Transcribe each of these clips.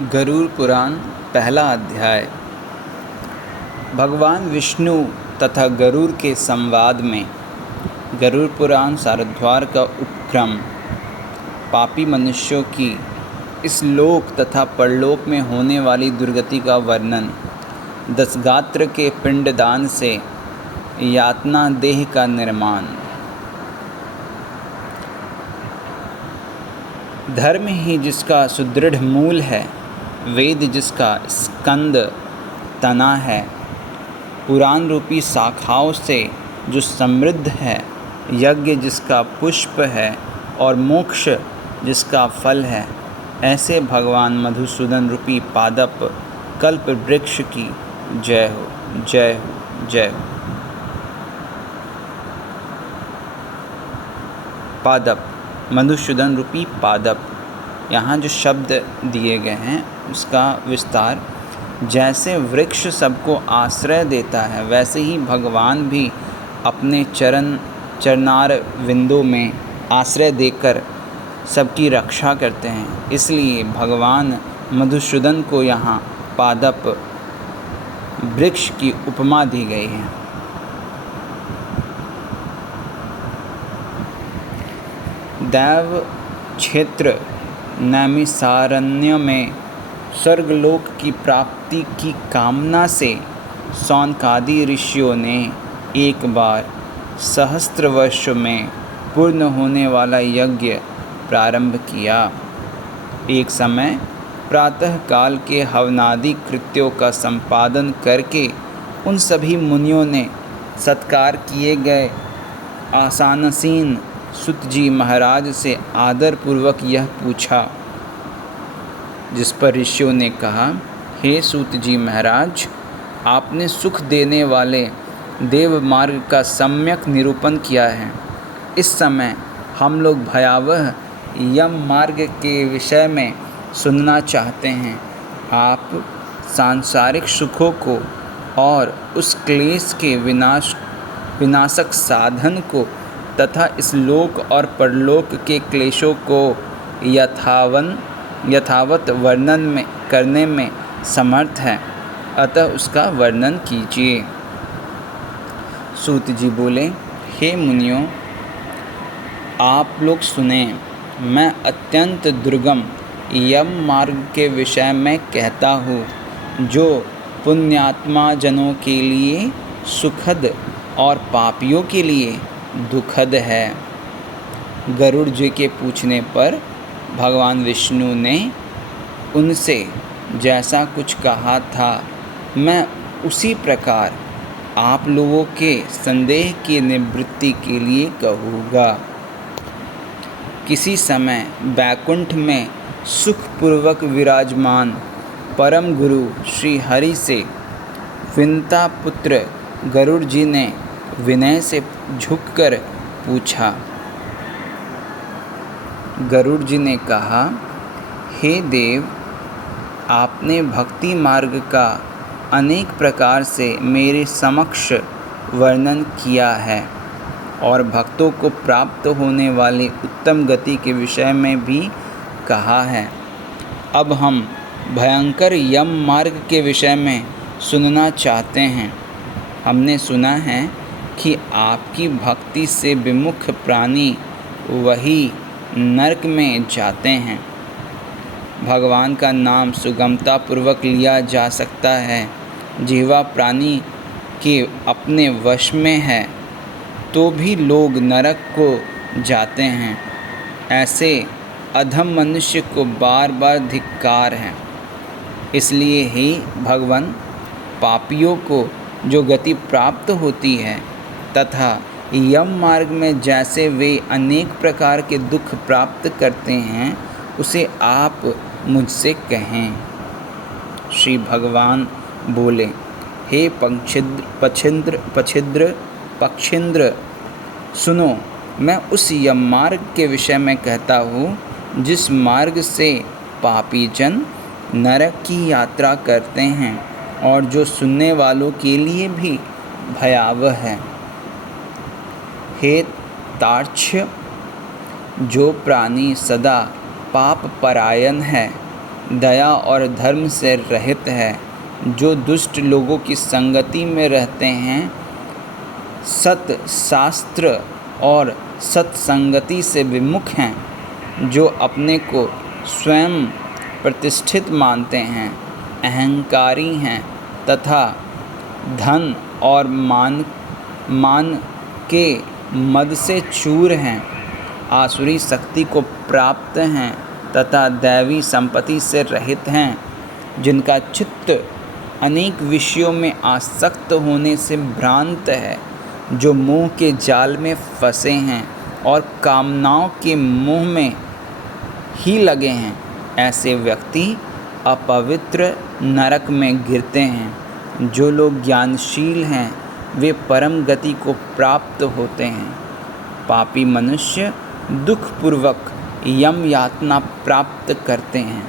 गरुड़ पुराण पहला अध्याय। भगवान विष्णु तथा गरुड़ के संवाद में। गरुड़ पुराण सारद्वार का उपक्रम। पापी मनुष्यों की इस लोक तथा परलोक में होने वाली दुर्गति का वर्णन। 10 गात्र के पिंडदान से यातना देह का निर्माण। धर्म ही जिसका सुदृढ़ मूल है, वेद जिसका स्कंद तना है, पुराण रूपी शाखाओं से जो समृद्ध है, यज्ञ जिसका पुष्प है और मोक्ष जिसका फल है, ऐसे भगवान मधुसूदन रूपी पादप कल्प वृक्ष की जय हो, जय हो, जय हो। पादप, मधुसूदन रूपी पादप। यहाँ जो शब्द दिए गए हैं उसका विस्तार। जैसे वृक्ष सबको आश्रय देता है, वैसे ही भगवान भी अपने चरणार विंदों में आश्रय देकर सबकी रक्षा करते हैं। इसलिए भगवान मधुसूदन को यहाँ पादप वृक्ष की उपमा दी गई है। दैव क्षेत्र नैमिषारण्य में स्वर्गलोक की प्राप्ति की कामना से शौनकादि ऋषियों ने एक बार सहस्त्र वर्ष में पूर्ण होने वाला यज्ञ प्रारंभ किया। एक समय प्रातः काल के हवनादि कृत्यों का संपादन करके उन सभी मुनियों ने सत्कार किए गए आसानसीन सूत जी महाराज से आदर पूर्वक यह पूछा, जिस पर ऋषियों ने कहा, हे सूत जी महाराज, आपने सुख देने वाले देव मार्ग का सम्यक निरूपण किया है। इस समय हम लोग भयावह यम मार्ग के विषय में सुनना चाहते हैं। आप सांसारिक सुखों को और उस क्लेश के विनाशक साधन को तथा इस लोक और परलोक के क्लेशों को यथावत वर्णन करने में समर्थ है, अतः उसका वर्णन कीजिए। सूत जी बोले, हे मुनियों, आप लोग सुने। मैं अत्यंत दुर्गम यम मार्ग के विषय में कहता हूँ, जो पुण्यात्मा जनों के लिए सुखद और पापियों के लिए दुखद है। गरुड़ जी के पूछने पर भगवान विष्णु ने उनसे जैसा कुछ कहा था, मैं उसी प्रकार आप लोगों के संदेह की निवृत्ति के लिए कहूँगा। किसी समय बैकुंठ में सुखपूर्वक विराजमान परम गुरु श्री हरि से विंता पुत्र गरुड़ जी ने विनय से झुककर पूछा। गरुड़ जी ने कहा, हे देव, आपने भक्ति मार्ग का अनेक प्रकार से मेरे समक्ष वर्णन किया है और भक्तों को प्राप्त होने वाली उत्तम गति के विषय में भी कहा है। अब हम भयंकर यम मार्ग के विषय में सुनना चाहते हैं। हमने सुना है कि आपकी भक्ति से विमुख प्राणी वही नरक में जाते हैं। भगवान का नाम सुगमता पूर्वक लिया जा सकता है। जिह्वा प्राणी के अपने वश में है तो भी लोग नरक को जाते हैं। ऐसे अधम मनुष्य को बार बार धिक्कार है। इसलिए ही भगवान पापियों को जो गति प्राप्त होती है तथा यम मार्ग में जैसे वे अनेक प्रकार के दुख प्राप्त करते हैं, उसे आप मुझसे कहें। श्री भगवान बोले, हे पक्षिंद्र, सुनो। मैं उस यम मार्ग के विषय में कहता हूँ जिस मार्ग से पापी जन नरक की यात्रा करते हैं और जो सुनने वालों के लिए भी भयावह है। हे तार्क्ष्य, जो प्राणी सदा पाप परायण है दया और धर्म से रहित है, जो दुष्ट लोगों की संगति में रहते हैं, सत शास्त्र और सत्संगति से विमुख हैं, जो अपने को स्वयं प्रतिष्ठित मानते हैं, अहंकारी हैं तथा धन और मान के मद से चूर हैं, आसुरी शक्ति को प्राप्त हैं तथा दैवी संपत्ति से रहित हैं, जिनका चित्त अनेक विषयों में आसक्त होने से भ्रांत है, जो मोह के जाल में फंसे हैं और कामनाओं के मोह में ही लगे हैं। ऐसे व्यक्ति अपवित्र नरक में गिरते हैं। जो लोग ज्ञानशील हैं वे परम गति को प्राप्त होते हैं। पापी मनुष्य दुखपूर्वक यम यातना प्राप्त करते हैं।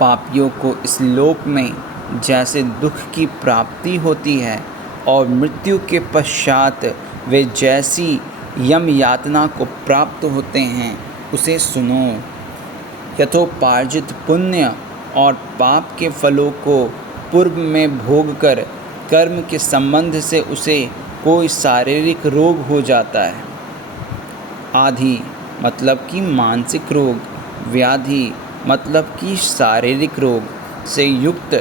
पापियों को इस लोक में जैसे दुख की प्राप्ति होती है और मृत्यु के पश्चात वे जैसी यम यातना को प्राप्त होते हैं, उसे सुनो। यथोपार्जित पुण्य और पाप के फलों को पूर्व में भोग कर कर्म के संबंध से उसे कोई शारीरिक रोग हो जाता है। आधि मतलब कि मानसिक रोग, व्याधि मतलब कि शारीरिक रोग से युक्त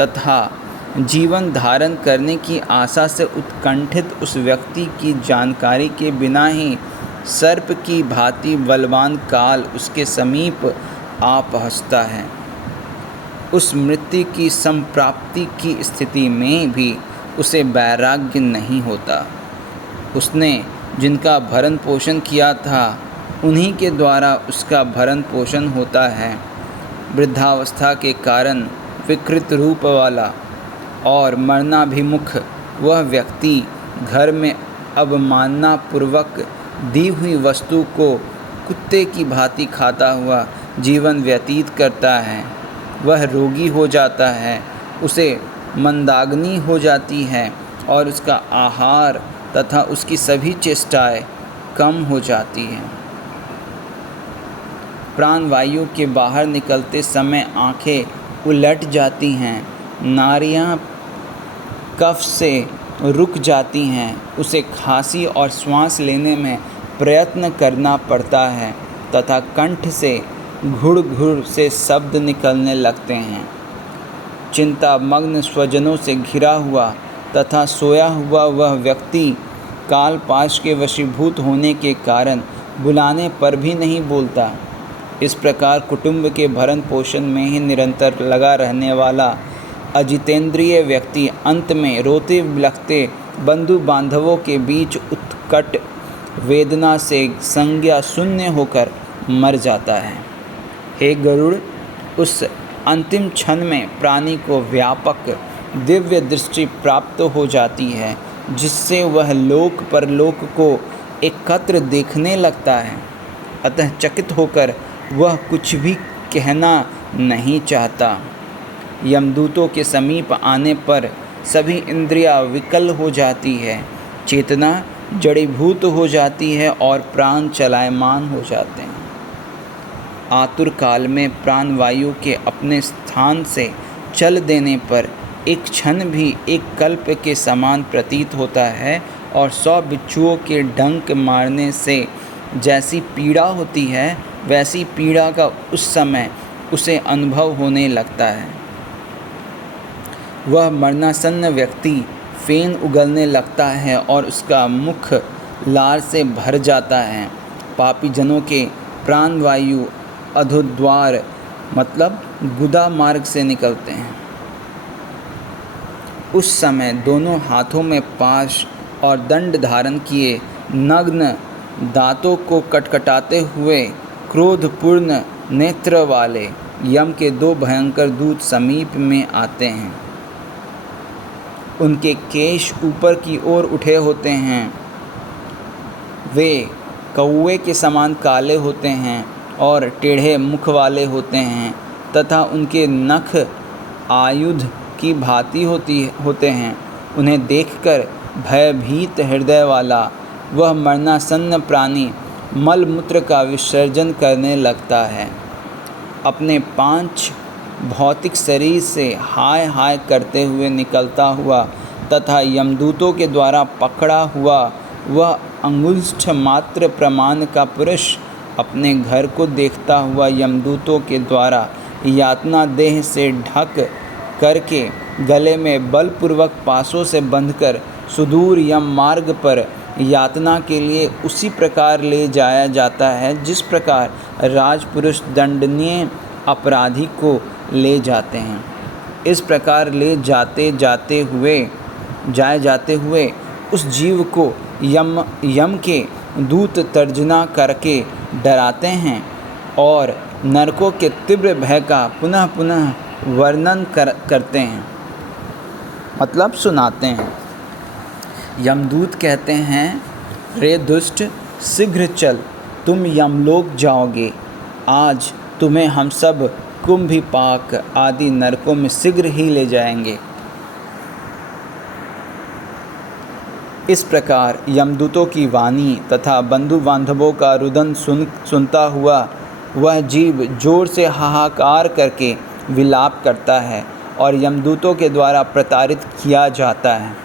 तथा जीवन धारण करने की आशा से उत्कंठित उस व्यक्ति की जानकारी के बिना ही सर्प की भांति बलवान काल उसके समीप आ पहुँचता है। उस मृत्यु की संप्राप्ति की स्थिति में भी उसे वैराग्य नहीं होता। उसने जिनका भरण पोषण किया था उन्हीं के द्वारा उसका भरण पोषण होता है। वृद्धावस्था के कारण विकृत रूप वाला और मरणाभिमुख वह व्यक्ति घर में अवमाननापूर्वक दी हुई वस्तु को कुत्ते की भांति खाता हुआ जीवन व्यतीत करता है। वह रोगी हो जाता है, उसे मंदाग्नि हो जाती है और उसका आहार तथा उसकी सभी चेष्टाएं कम हो जाती हैं। प्राणवायु के बाहर निकलते समय आंखें उलट जाती हैं, नाड़ियाँ कफ से रुक जाती हैं, उसे खांसी और श्वास लेने में प्रयत्न करना पड़ता है तथा कंठ से घुड़ घुड़ से शब्द निकलने लगते हैं। चिंतामग्न स्वजनों से घिरा हुआ तथा सोया हुआ वह व्यक्ति कालपाश के वशीभूत होने के कारण बुलाने पर भी नहीं बोलता। इस प्रकार कुटुंब के भरण पोषण में ही निरंतर लगा रहने वाला अजितेंद्रिय व्यक्ति अंत में रोते बिलखते बंधु बांधवों के बीच उत्कट वेदना से संज्ञा शून्य होकर मर जाता है। हे गरुड़, उस अंतिम क्षण में प्राणी को व्यापक दिव्य दृष्टि प्राप्त हो जाती है, जिससे वह लोक परलोक को एकत्र देखने लगता है। अतः चकित होकर वह कुछ भी कहना नहीं चाहता। यमदूतों के समीप आने पर सभी इंद्रियां विकल हो जाती है, चेतना जड़ीभूत हो जाती है और प्राण चलायमान हो जाते हैं। आतुर काल में प्राणवायु के अपने स्थान से चल देने पर एक क्षण भी एक कल्प के समान प्रतीत होता है और 100 बिच्छुओं के डंक मारने से जैसी पीड़ा होती है, वैसी पीड़ा का उस समय उसे अनुभव होने लगता है। वह मरणासन्न व्यक्ति फेन उगलने लगता है और उसका मुख लार से भर जाता है। पापी जनों के प्राणवायु अधोद्वार मतलब गुदा मार्ग से निकलते हैं। उस समय दोनों हाथों में पाश और दंड धारण किए नग्न दांतों को कटकटाते हुए क्रोधपूर्ण नेत्र वाले यम के 2 भयंकर दूत समीप में आते हैं। उनके केश ऊपर की ओर उठे होते हैं, वे कौवे के समान काले होते हैं और टेढ़े मुख वाले होते हैं तथा उनके नख आयुध की भांति होते हैं। उन्हें देखकर भयभीत हृदय वाला वह मरणासन्न प्राणी मलमूत्र का विसर्जन करने लगता है। अपने 5 भौतिक शरीर से हाय हाय करते हुए निकलता हुआ तथा यमदूतों के द्वारा पकड़ा हुआ वह अंगुष्ठ मात्र प्रमाण का पुरुष अपने घर को देखता हुआ यमदूतों के द्वारा यातना देह से ढक करके गले में बलपूर्वक पासों से बंधकर सुदूर यम मार्ग पर यातना के लिए उसी प्रकार ले जाया जाता है जिस प्रकार राजपुरुष दंडनीय अपराधी को ले जाते हैं। इस प्रकार ले जाते हुए उस जीव को यम के दूत तर्जना करके डराते हैं और नरकों के तीव्र भय का पुनः पुनः वर्णन करते हैं, मतलब सुनाते हैं। यमदूत कहते हैं, रे दुष्ट, शीघ्र चल, तुम यमलोक जाओगे। आज तुम्हें हम सब कुंभिपाक आदि नरकों में शीघ्र ही ले जाएंगे। इस प्रकार यमदूतों की वाणी तथा बंधु बांधवों का रुदन सुनता हुआ वह जीव जोर से हाहाकार करके विलाप करता है और यमदूतों के द्वारा प्रताड़ित किया जाता है।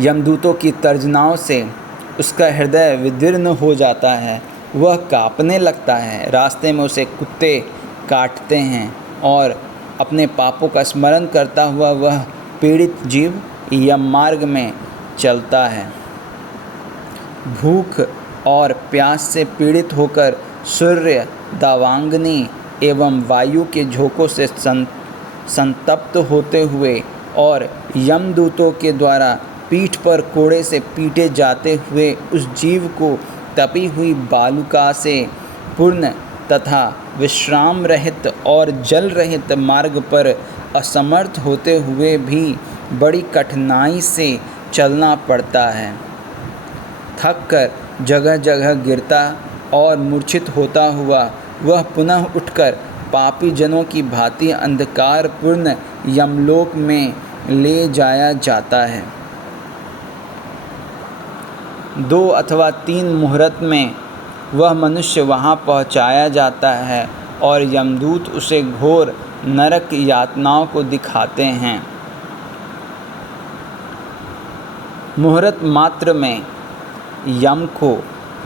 यमदूतों की तर्जनाओं से उसका हृदय विदीर्ण हो जाता है, वह कांपने लगता है। रास्ते में उसे कुत्ते काटते हैं और अपने पापों का स्मरण करता हुआ वह पीड़ित जीव यम मार्ग में चलता है। भूख और प्यास से पीड़ित होकर सूर्य, दावांगनी एवं वायु के झोंकों से संतप्त होते हुए और यमदूतों के द्वारा पीठ पर कोड़े से पीटे जाते हुए उस जीव को तपी हुई बालुका से पूर्ण तथा विश्राम रहित और जल रहित मार्ग पर असमर्थ होते हुए भी बड़ी कठिनाई से चलना पड़ता है। थक कर जगह जगह गिरता और मूर्छित होता हुआ वह पुनः उठकर पापी जनों की भांति अंधकारपूर्ण यमलोक में ले जाया जाता है। 2 अथवा 3 मुहूर्त में वह मनुष्य वहाँ पहुँचाया जाता है और यमदूत उसे घोर नरक यातनाओं को दिखाते हैं। मुहूर्त मात्र में यम को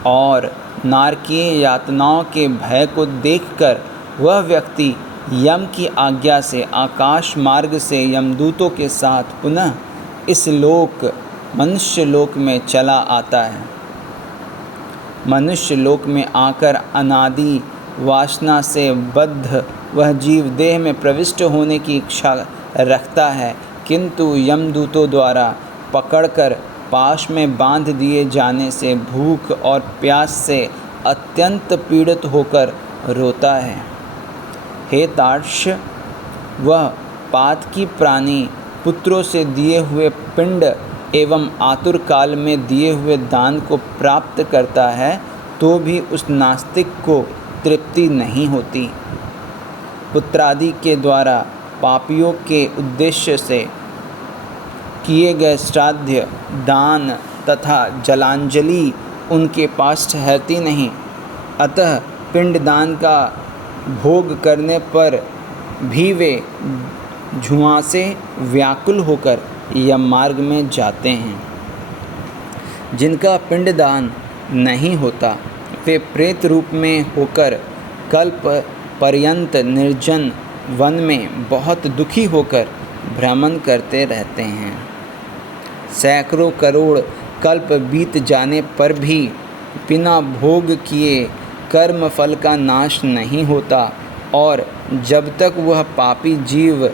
और नारकीय यातनाओं के भय को देखकर वह व्यक्ति यम की आज्ञा से आकाश मार्ग से यमदूतों के साथ पुनः इस लोक मनुष्य लोक में चला आता है। मनुष्य लोक में आकर अनादि वासना से बद्ध वह जीव देह में प्रविष्ट होने की इच्छा रखता है, किंतु यमदूतों द्वारा पकड़कर पाश में बांध दिए जाने से भूख और प्यास से अत्यंत पीड़ित होकर रोता है। हे तार्क्ष, वह पातकी प्राणी पुत्रों से दिए हुए पिंड एवं आतुर काल में दिए हुए दान को प्राप्त करता है तो भी उस नास्तिक को तृप्ति नहीं होती। पुत्रादि के द्वारा पापियों के उद्देश्य से किए गए श्राद्ध, दान तथा जलांजलि उनके पास ठहरती नहीं, अतः पिंडदान का भोग करने पर भी वे झुआं से व्याकुल होकर यम मार्ग में जाते हैं। जिनका पिंडदान नहीं होता वे प्रेत रूप में होकर कल्प पर्यंत निर्जन वन में बहुत दुखी होकर भ्रमण करते रहते हैं। सैकड़ों करोड़ कल्प बीत जाने पर भी बिना भोग किए कर्म फल का नाश नहीं होता और जब तक वह पापी जीव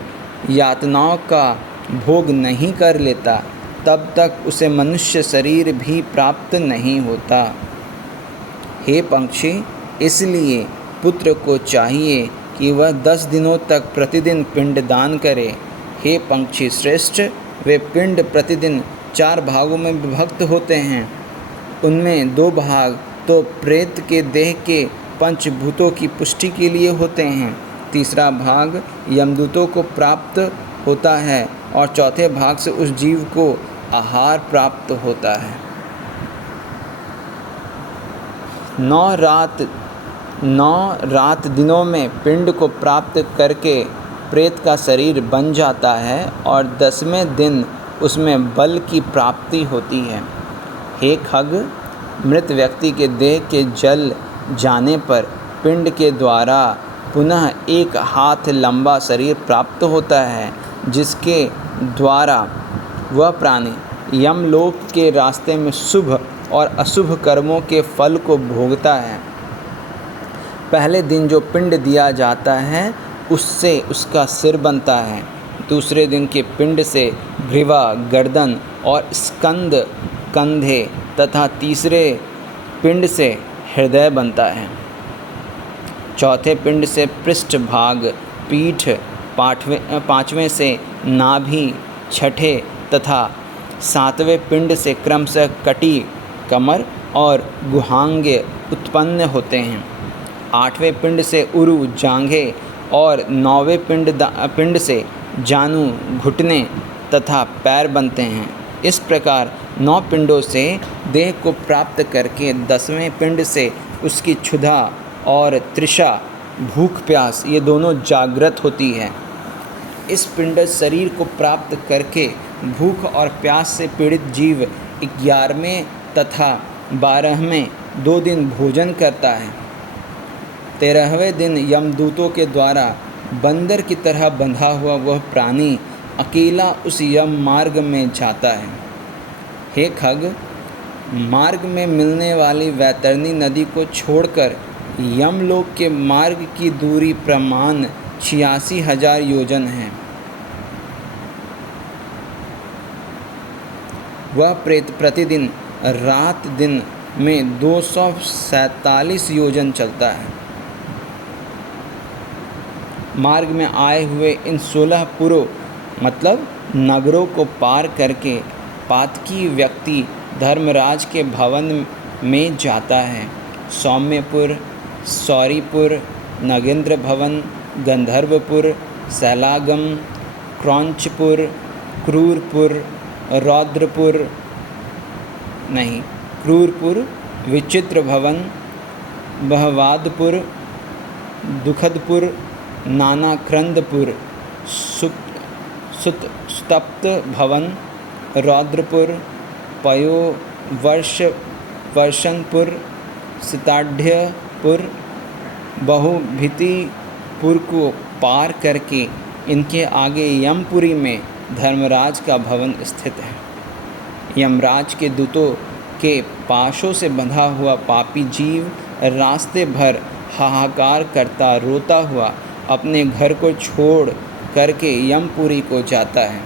यातनाओं का भोग नहीं कर लेता तब तक उसे मनुष्य शरीर भी प्राप्त नहीं होता। हे पंक्षी, इसलिए पुत्र को चाहिए कि वह 10 दिनों तक प्रतिदिन पिंडदान करे। हे पंक्षी श्रेष्ठ, वे पिंड प्रतिदिन 4 भागों में विभक्त होते हैं। उनमें 2 भाग तो प्रेत के देह के पंचभूतों की पुष्टि के लिए होते हैं, तीसरा भाग यमदूतों को प्राप्त होता है और चौथे भाग से उस जीव को आहार प्राप्त होता है। 9 रात 9 रात दिनों में पिंड को प्राप्त करके प्रेत का शरीर बन जाता है और 10वें दिन उसमें बल की प्राप्ति होती है। हे खग, मृत व्यक्ति के देह के जल जाने पर पिंड के द्वारा पुनः 1 हाथ लंबा शरीर प्राप्त होता है, जिसके द्वारा वह प्राणी यमलोक के रास्ते में शुभ और अशुभ कर्मों के फल को भोगता है। पहले दिन जो पिंड दिया जाता है उससे उसका सिर बनता है, दूसरे दिन के पिंड से ग्रीवा, गर्दन और स्कंद, कंधे तथा तीसरे पिंड से हृदय बनता है। चौथे पिंड से पृष्ठ भाग, पीठ, 5वें से नाभि, छठे तथा 7वें पिंड से क्रमशः कटी, कमर और गुहांग उत्पन्न होते हैं। 8वें पिंड से उरु, जांघें और 9वें पिंड से जानू, घुटने तथा पैर बनते हैं। इस प्रकार 9 पिंडों से देह को प्राप्त करके 10वें पिंड से उसकी क्षुधा और तृषा, भूख प्यास ये दोनों जागृत होती है। इस पिंड शरीर को प्राप्त करके भूख और प्यास से पीड़ित जीव 11वें तथा 12वें 2 दिन भोजन करता है। 13वें दिन यमदूतों के द्वारा बंदर की तरह बंधा हुआ वह प्राणी अकेला उस यम मार्ग में जाता है। हे खग, मार्ग में मिलने वाली वैतरणी नदी को छोड़कर यमलोक के मार्ग की दूरी प्रमाण 86,000 योजन है। वह प्रेत प्रतिदिन रात दिन में 247 योजन चलता है। मार्ग में आए हुए इन 16 पुरों मतलब नगरों को पार करके पातकी व्यक्ति धर्मराज के भवन में जाता है। सौम्यपुर, सौरीपुर, नगेंद्र भवन, गंधर्वपुर, शैलागम, क्रौंचपुर, क्रूरपुर, क्रूरपुर, विचित्र भवन, बहवादपुर, दुखदपुर, नानाक्रंदपुर, सुतप्त भवन, रौद्रपुर, वर्षनपुर, सिताढ़्यपुर, बहुभितिपुर को पार करके इनके आगे यमपुरी में धर्मराज का भवन स्थित है। यमराज के दूतों के पाशों से बंधा हुआ पापी जीव रास्ते भर हाहाकार करता रोता हुआ अपने घर को छोड़ करके यमपुरी को जाता है।